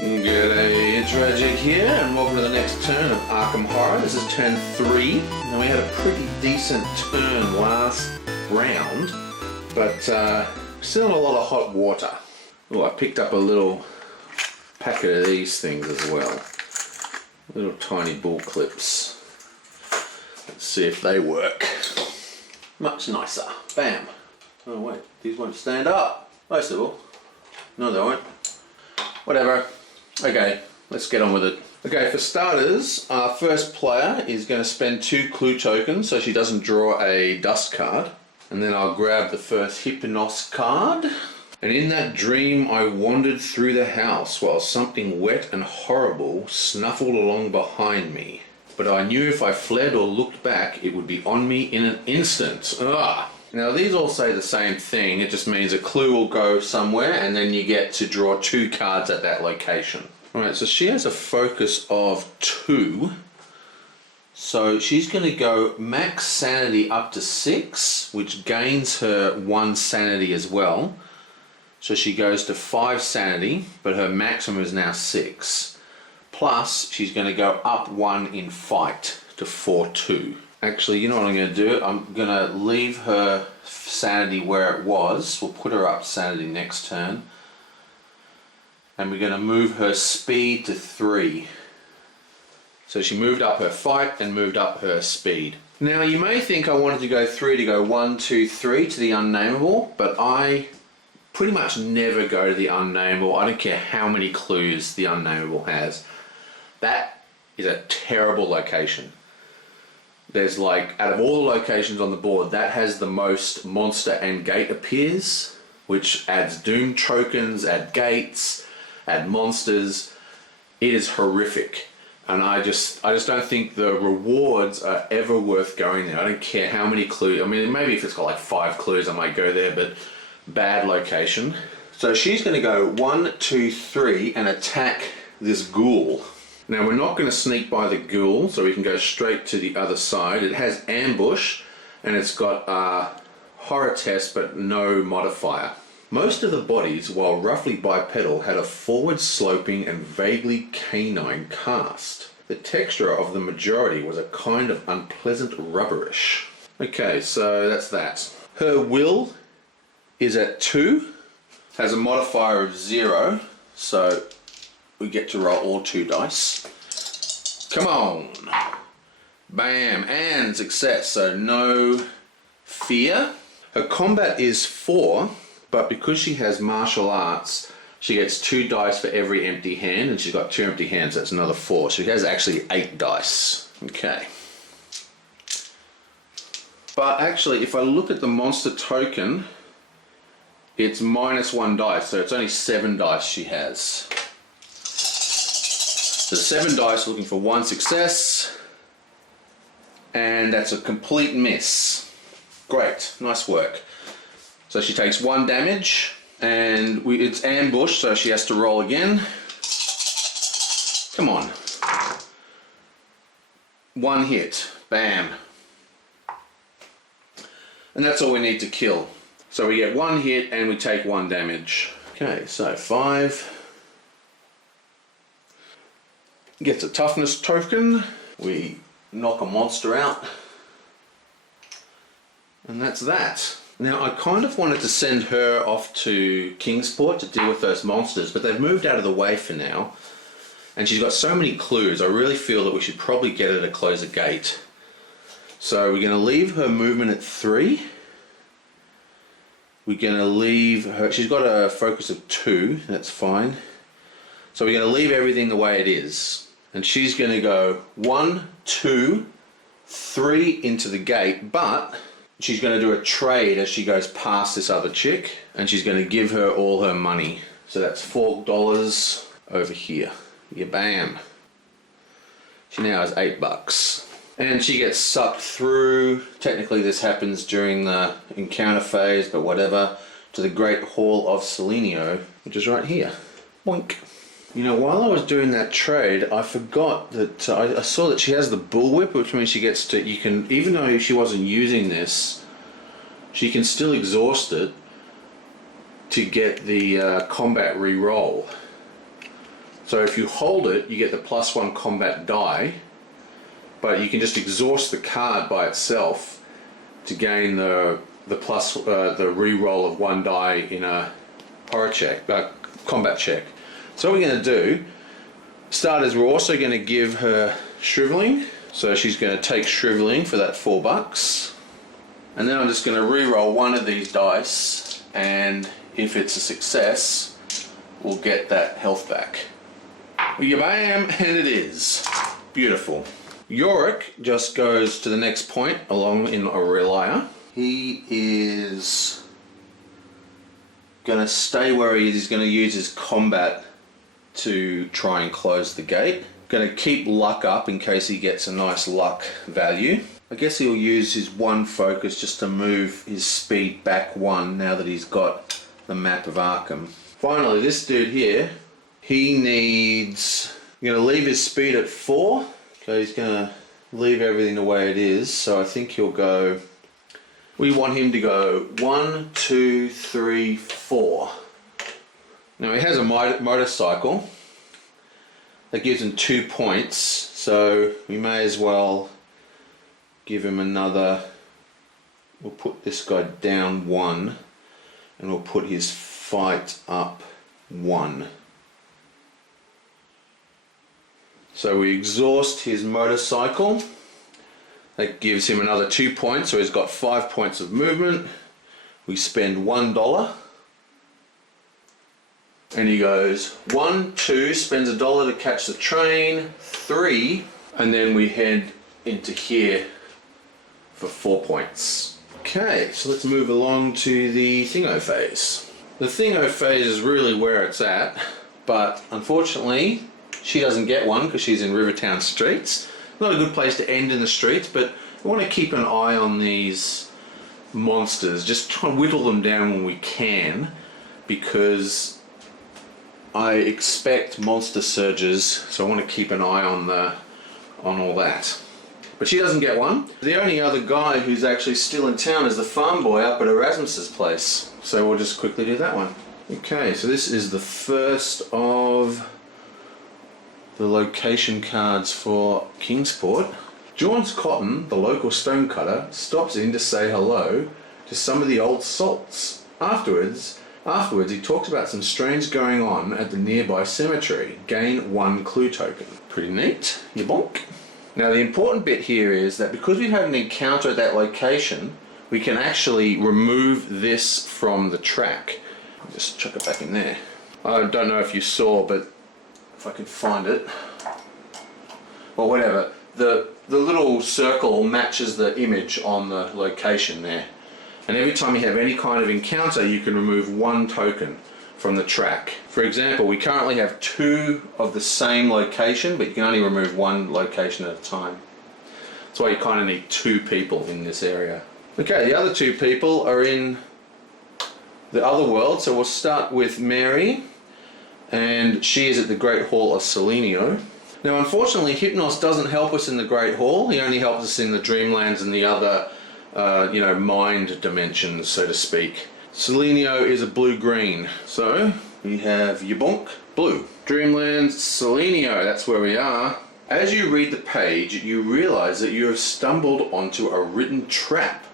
G'day, it's Rajic here, and welcome to the next turn of Arkham Horror. This is turn 3. Now we had a pretty decent turn last round, but still a lot of hot water. Oh, I picked up a little packet of these things as well. Little tiny bull clips. Let's see if they work. Much nicer. Bam. Oh wait, these won't stand up. Most of all. No, they won't. Whatever. Okay, let's get on with it. Okay, for starters, our first player is going to spend 2 clue tokens so she doesn't draw a dust card. And then I'll grab the first Hypnos card. And in that dream I wandered through the house while something wet and horrible snuffled along behind me. But I knew if I fled or looked back it would be on me in an instant. Ah. Now these all say the same thing, it just means a clue will go somewhere and then you get to draw 2 cards at that location. Alright, so she has a focus of 2. So she's going to go max sanity up to 6, which gains her 1 sanity as well. So she goes to 5 sanity, but her maximum is now 6. Plus, she's going to go up 1 in fight to 4-2. Actually, you know what I'm going to do? I'm going to leave her sanity where it was. We'll put her up sanity next turn. And we're going to move her speed to 3. So she moved up her fight and moved up her speed. Now you may think I wanted to go 3 to go 1, 2, 3 to the unnameable, but I pretty much never go to the unnameable. I don't care how many clues the unnameable has. That is a terrible location. There's like, out of all the locations on the board, that has the most monster and gate appears, which adds doom tokens, add gates, add monsters. It is horrific. And I just don't think the rewards are ever worth going there. I don't care how many clues. I mean, maybe if it's got like 5 clues, I might go there, but bad location. So she's going to go 1, 2, 3 and attack this ghoul. Now we're not going to sneak by the ghoul, so we can go straight to the other side. It has ambush, and it's got a horror test, but no modifier. Most of the bodies, while roughly bipedal, had a forward sloping and vaguely canine cast. The texture of the majority was a kind of unpleasant rubberish. Okay, so that's that. Her will is at 2, has a modifier of 0, so we get to roll all 2 dice. Come on. Bam, and success, so no fear. Her combat is 4, but because she has martial arts, she gets 2 dice for every empty hand, and she's got 2 empty hands, that's another 4. So she has actually 8 dice. Okay. But actually, if I look at the monster token, it's -1 dice, so it's only 7 dice she has. So 7 dice looking for 1 success, and that's a complete miss. Great, nice work. So she takes 1 damage, and it's ambush, so she has to roll again. Come on. 1 hit, bam. And that's all we need to kill. So we get 1 hit and we take 1 damage. Okay, so 5. Gets a toughness token. We knock a monster out. And that's that. Now I kind of wanted to send her off to Kingsport to deal with those monsters, but they've moved out of the way for now. And she's got so many clues, I really feel that we should probably get her to close a gate. So we're going to leave her movement at 3. We're going to leave her, she's got a focus of 2, that's fine. So we're going to leave everything the way it is. And she's going to go 1, 2, 3 into the gate, but she's going to do a trade as she goes past this other chick, and she's going to give her all her money. So that's $4 over here. Yeah, bam. She now has $8. And she gets sucked through, technically this happens during the encounter phase, but whatever, to the Great Hall of Selenio, which is right here. Boink. You know, while I was doing that trade, I forgot that I saw that she has the bullwhip, which means she gets to, you can, even though she wasn't using this, she can still exhaust it to get the combat re-roll. So So if you hold it, you get the +1 combat die, but you can just exhaust the card by itself to gain the re-roll of 1 die in a horror check, combat check. So what we're going to do, starters, we're also going to give her shriveling. So she's going to take shriveling for that $4. And then I'm just going to re-roll 1 of these dice, and if it's a success, we'll get that health back. Yabam, and it is. Beautiful. Yorick just goes to the next point along in Aurelia. He is going to stay where he is. He's going to use his combat to try and close the gate. Going to keep luck up in case he gets a nice luck value. I guess he'll use his 1 focus just to move his speed back 1 now that he's got the map of Arkham. Finally, this dude here, he needs... I'm going to leave his speed at 4. Okay, he's going to leave everything the way it is. So I think he'll go... We want him to go 1, 2, 3, 4. Now he has a motorcycle that gives him 2 points, so we may as well give him another. We'll put this guy down 1, and we'll put his fight up 1. So we exhaust his motorcycle. That gives him another 2 points, so he's got 5 points of movement. We spend $1. And he goes 1, 2, spends $1 to catch the train, 3, and then we head into here for 4 points. Okay, so let's move along to the Thingo phase. The Thingo phase is really where it's at, but unfortunately she doesn't get one because she's in Rivertown streets. Not a good place to end in the streets, but I want to keep an eye on these monsters, just try and whittle them down when we can, because I expect monster surges, so I want to keep an eye on all that. But she doesn't get one. The only other guy who's actually still in town is the farm boy up at Erasmus's place, so we'll just quickly do that one. Okay, so this is the first of the location cards for Kingsport. Johns Cotton, the local stonecutter, stops in to say hello to some of the old salts. Afterwards, he talks about some strange going on at the nearby cemetery. Gain 1 clue token. Pretty neat. You bonk. Now the important bit here is that because we've had an encounter at that location, we can actually remove this from the track. I'll just chuck it back in there. I don't know if you saw, but if I can find it. Well, whatever. The little circle matches the image on the location there. And every time you have any kind of encounter, you can remove 1 token from the track. For example, we currently have 2 of the same location, but you can only remove 1 location at a time. That's why you kind of need 2 people in this area. Okay, the other 2 people are in the other world, so we'll start with Mary, and she is at the Great Hall of Selenio. Now, unfortunately, Hypnos doesn't help us in the Great Hall. He only helps us in the Dreamlands and the other mind dimensions, so to speak. Selenio is a blue-green, so we have Yabonk, blue. Dreamlands, Selenio, that's where we are. As you read the page, you realize that you have stumbled onto a written trap.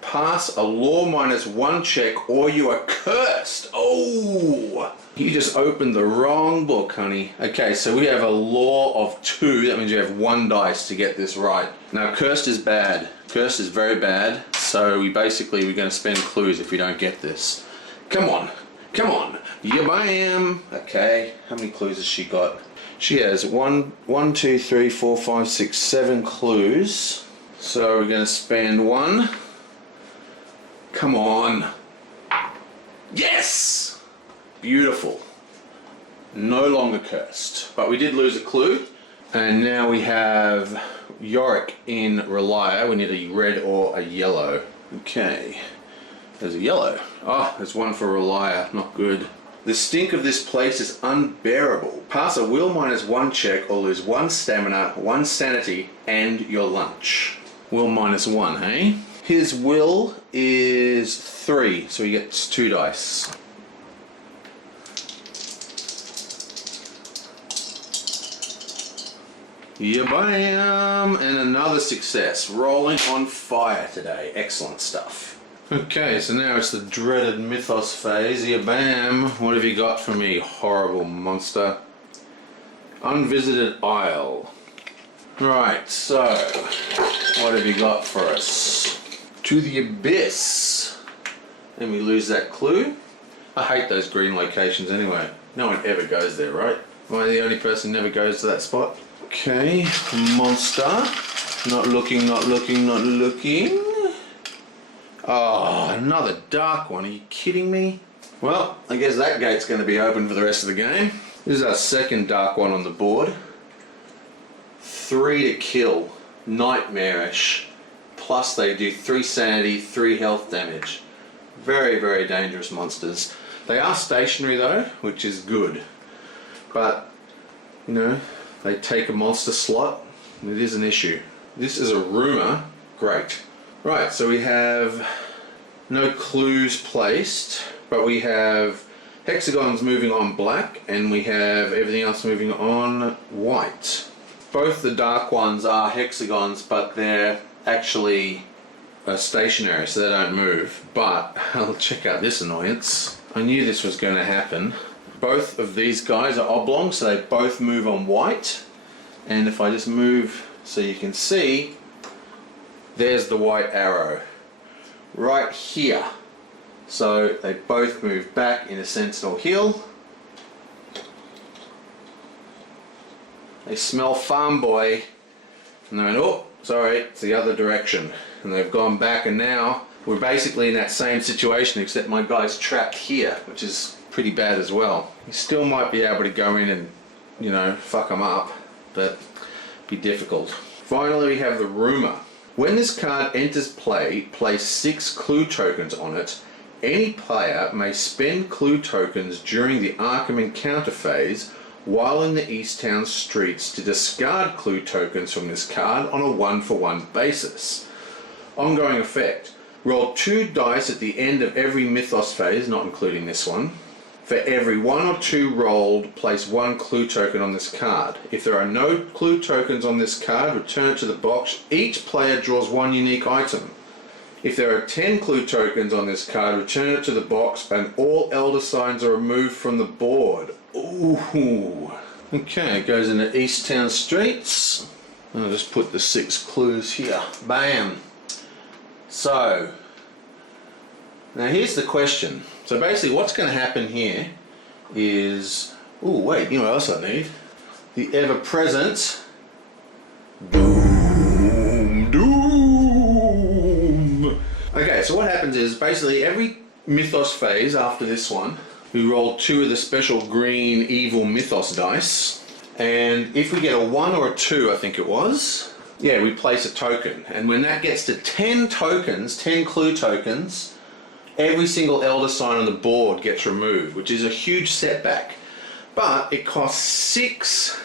Pass a law -1 check or you are cursed. Oh! You just opened the wrong book, honey. Okay, so we have a law of 2. That means you have 1 dice to get this right. Now, cursed is bad. Cursed is very bad. So we're going to spend clues if we don't get this. Come on. Come on. Yabam. Okay, how many clues has she got? She has 1, 2, 3, 4, 5, 6, 7 clues. So we're going to spend 1. Come on. Yes! Beautiful. No longer cursed. But we did lose a clue. And now we have Yorick in Relia. We need a red or a yellow. Okay. There's a yellow. Oh, there's 1 for Relia. Not good. The stink of this place is unbearable. Pass a will -1 check or lose 1 stamina, 1 sanity, and your lunch. Will -1, hey? His will is 3, so he gets 2 dice. Yeah, bam! And another success. Rolling on fire today. Excellent stuff. Okay, so now it's the dreaded mythos phase. Yeah, bam! What have you got for me, horrible monster? Unvisited Isle. Right, so what have you got for us? To the Abyss. And we lose that clue. I hate those green locations anyway. No one ever goes there, right? Am I the only person who never goes to that spot? Okay, monster. Not looking, not looking, not looking. Oh, another dark one. Are you kidding me? Well, I guess that gate's going to be open for the rest of the game. This is our second dark one on the board. 3 to kill. Nightmarish. Plus they do 3 sanity, 3 health damage. Very, very dangerous monsters. They are stationary though, which is good. But, you know, they take a monster slot, and it is an issue. This is a rumour. Great. Right, so we have no clues placed, but we have hexagons moving on black, and we have everything else moving on white. Both the dark ones are hexagons, but they're actually stationary, so they don't move. But I'll check out this annoyance. I knew this was going to happen. Both of these guys are oblong, so they both move on white. And if I just move so you can see, there's the white arrow right here. So they both move back in a sentinel hill. They smell farm boy, and they went, oh, sorry, it's the other direction. And they've gone back, and now we're basically in that same situation, except my guy's trapped here, which is pretty bad as well. He still might be able to go in and, you know, fuck them up, but be difficult. Finally, we have the rumour. When this card enters play, place 6 clue tokens on it. Any player may spend clue tokens during the Arkham encounter phase while in the East Town streets to discard clue tokens from this card on a 1-for-1 basis. Ongoing effect. Roll 2 dice at the end of every Mythos phase, not including this one. For every 1 or 2 rolled, place 1 clue token on this card. If there are no clue tokens on this card, return it to the box. Each player draws 1 unique item. If there are 10 clue tokens on this card, return it to the box, and all Elder Signs are removed from the board. Ooh. Okay, it goes into East Town streets. I'll just put the 6 clues here. Bam. So, now here's the question. So basically what's going to happen here is... Oh wait, you know what else I need? The ever-present... Doom, doom! Okay, so what happens is basically every Mythos phase after this one, we roll 2 of the special green evil Mythos dice. And if we get a 1 or a 2, I think it was... Yeah, we place a token, and when that gets to 10 tokens, 10 clue tokens, every single Elder Sign on the board gets removed, which is a huge setback. But it costs 6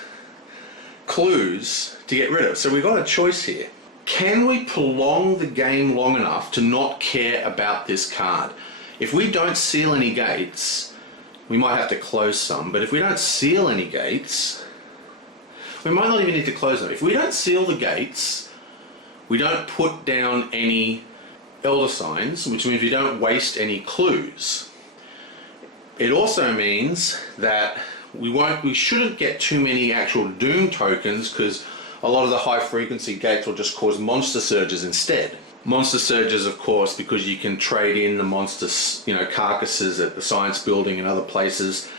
clues to get rid of, so we've got a choice here. Can we prolong the game long enough to not care about this card? If we don't seal any gates, we might have to close some, but if we don't seal any gates... We might not even need to close them. If we don't seal the gates, we don't put down any Elder Signs, which means we don't waste any clues. It also means that we shouldn't get too many actual Doom tokens, because a lot of the high frequency gates will just cause monster surges instead. Monster surges, of course, because you can trade in the monster, carcasses at the science building and other places,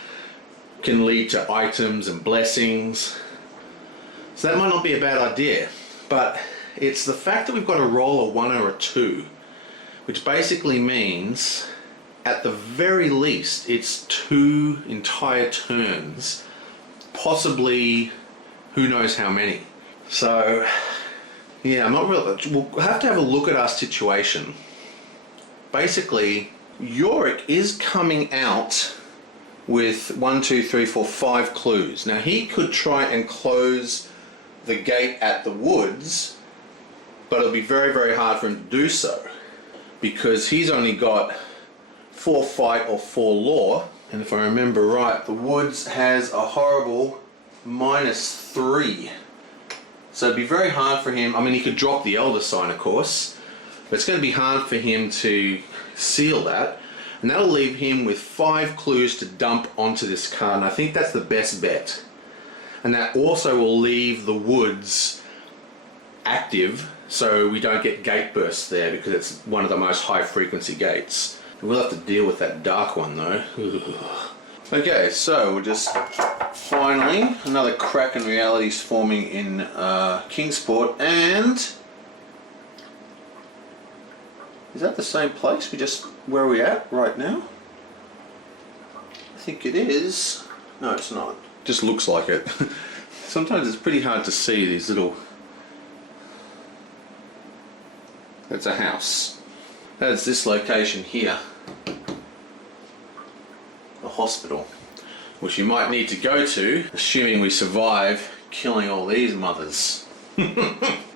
can lead to items and blessings. So that might not be a bad idea, but it's the fact that we've got to roll a 1 or a 2, which basically means, at the very least, it's 2 entire turns, possibly who knows how many. So, yeah, I'm not really... We'll have to have a look at our situation. Basically, Yorick is coming out with 1, 2, 3, 4, 5 clues. Now, he could try and close the gate at the woods, but it'll be very, very hard for him to do so, because he's only got 4 fight or 4 law, and if I remember right, the woods has a horrible -3 So it'd be very hard for him. I mean, he could drop the Elder sign, of course, but it's going to be hard for him to seal that. And that'll leave him with 5 clues to dump onto this card, and I think that's the best bet. And that also will leave the woods active, so we don't get gate bursts there, because it's one of the most high frequency gates. We'll have to deal with that dark one though. Okay, so we're just finally another crack in reality's forming in Kingsport, and is that the same place? Where are we at right now? I think it is. No, it's not. Just looks like it. Sometimes it's pretty hard to see these little. That's a house. That's this location here. The hospital, which you might need to go to, assuming we survive killing all these mothers.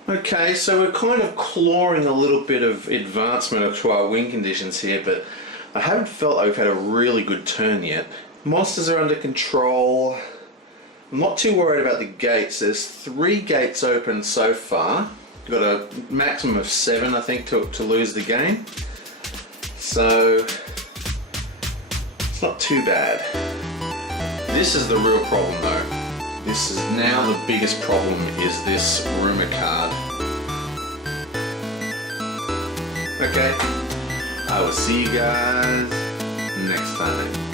Okay, so we're kind of clawing a little bit of advancement to our win conditions here, but I haven't felt like we've had a really good turn yet. Monsters are under control. I'm not too worried about the gates. There's 3 gates open so far. We've got a maximum of 7, I think, to lose the game. So it's not too bad. This is the real problem though. This is now the biggest problem, is this rumor card. Okay, I will see you guys next time.